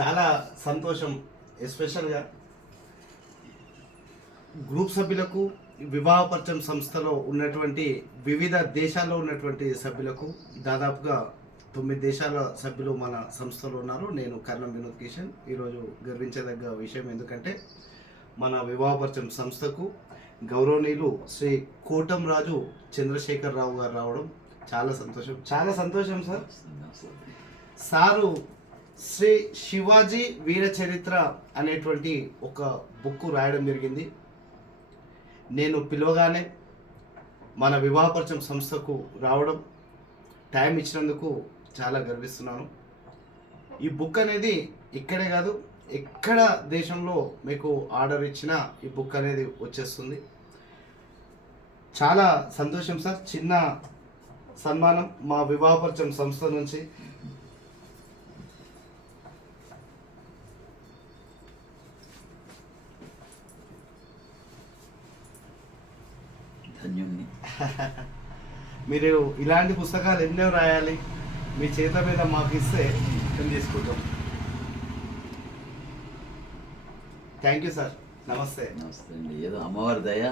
చాలా సంతోషం. ఎస్పెషల్గా గ్రూప్ సభ్యులకు, వివాహపరిచయం సంస్థలో ఉన్నటువంటి వివిధ దేశాల్లో ఉన్నటువంటి సభ్యులకు, దాదాపుగా 9 దేశాల సభ్యులు మన సంస్థలో ఉన్నారు. నేను కర్ణం వినోద్ కిషన్. ఈరోజు గర్వించదగ్గ విషయం ఎందుకంటే మన వివాహపరిచయం సంస్థకు గౌరవనీయులు శ్రీ కోటంరాజు చంద్రశేఖరరావు గారు రావడం చాలా సంతోషం. చాలా సంతోషం సార్. సారు శ్రీ శివాజీ వీర చరిత్ర అనేటువంటి ఒక బుక్ రాయడం జరిగింది. నేను పిలవగానే మన వివాహపరిచయం సంస్థకు రావడం, టైం ఇచ్చినందుకు చాలా గర్విస్తున్నాను. ఈ బుక్ అనేది ఇక్కడే కాదు, ఎక్కడ దేశంలో మీకు ఆర్డర్ ఇచ్చినా ఈ బుక్ అనేది వచ్చేస్తుంది. చాలా సంతోషం సార్. చిన్న సన్మానం మా వివాహపరిచయం సంస్థ నుంచి. ధన్యుణ్ణి. మీరు ఇలాంటి పుస్తకాలు ఎన్నో రాయాలి. మీ చేత మీద మాకు ఇస్తే మేము తీసుకుంటాం. Thank you sir. నమస్తే. నమస్తే అండి. ఏదో అమ్మవారి దయ